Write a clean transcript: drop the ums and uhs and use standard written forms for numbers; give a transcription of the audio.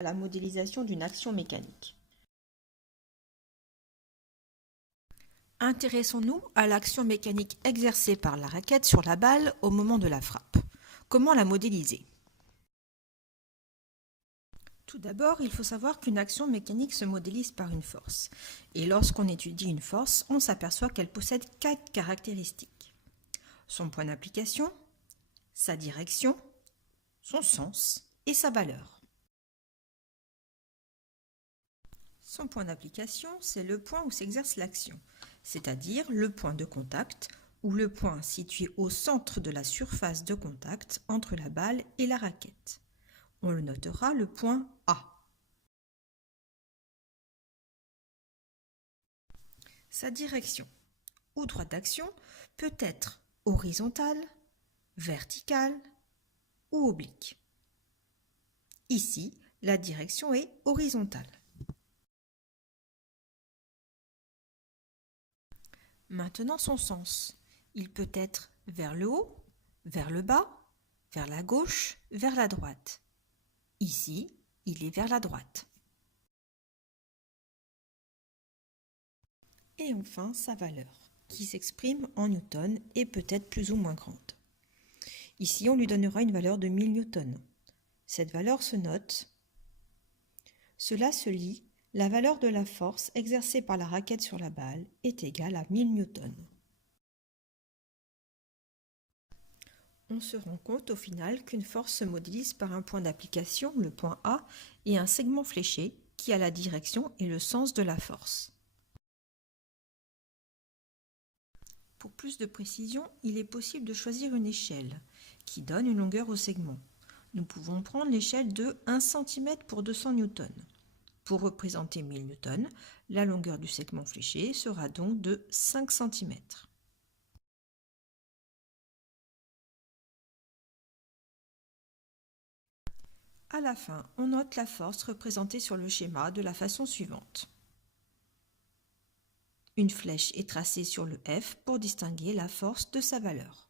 à la modélisation d'une action mécanique. Intéressons-nous à l'action mécanique exercée par la raquette sur la balle au moment de la frappe. Comment la modéliser? Tout d'abord, il faut savoir qu'une action mécanique se modélise par une force. Et lorsqu'on étudie une force, on s'aperçoit qu'elle possède 4 caractéristiques. Son point d'application, sa direction, son sens et sa valeur. Son point d'application, c'est le point où s'exerce l'action, c'est-à-dire le point de contact ou le point situé au centre de la surface de contact entre la balle et la raquette. On le notera le point A. Sa direction ou droite d'action peut être horizontale, verticale ou oblique. Ici, la direction est horizontale. Maintenant son sens. Il peut être vers le haut, vers le bas, vers la gauche, vers la droite. Ici, il est vers la droite. Et enfin, sa valeur, qui s'exprime en newtons et peut être plus ou moins grande. Ici, on lui donnera une valeur de 1000 newtons. Cette valeur se note. Cela se lit. La valeur de la force exercée par la raquette sur la balle est égale à 1000 newtons. On se rend compte au final qu'une force se modélise par un point d'application, le point A, et un segment fléché qui a la direction et le sens de la force. Pour plus de précision, il est possible de choisir une échelle qui donne une longueur au segment. Nous pouvons prendre l'échelle de 1 cm pour 200 newtons. Pour représenter 1000 newtons, la longueur du segment fléché sera donc de 5 cm. À la fin, on note la force représentée sur le schéma de la façon suivante. Une flèche est tracée sur le F pour distinguer la force de sa valeur.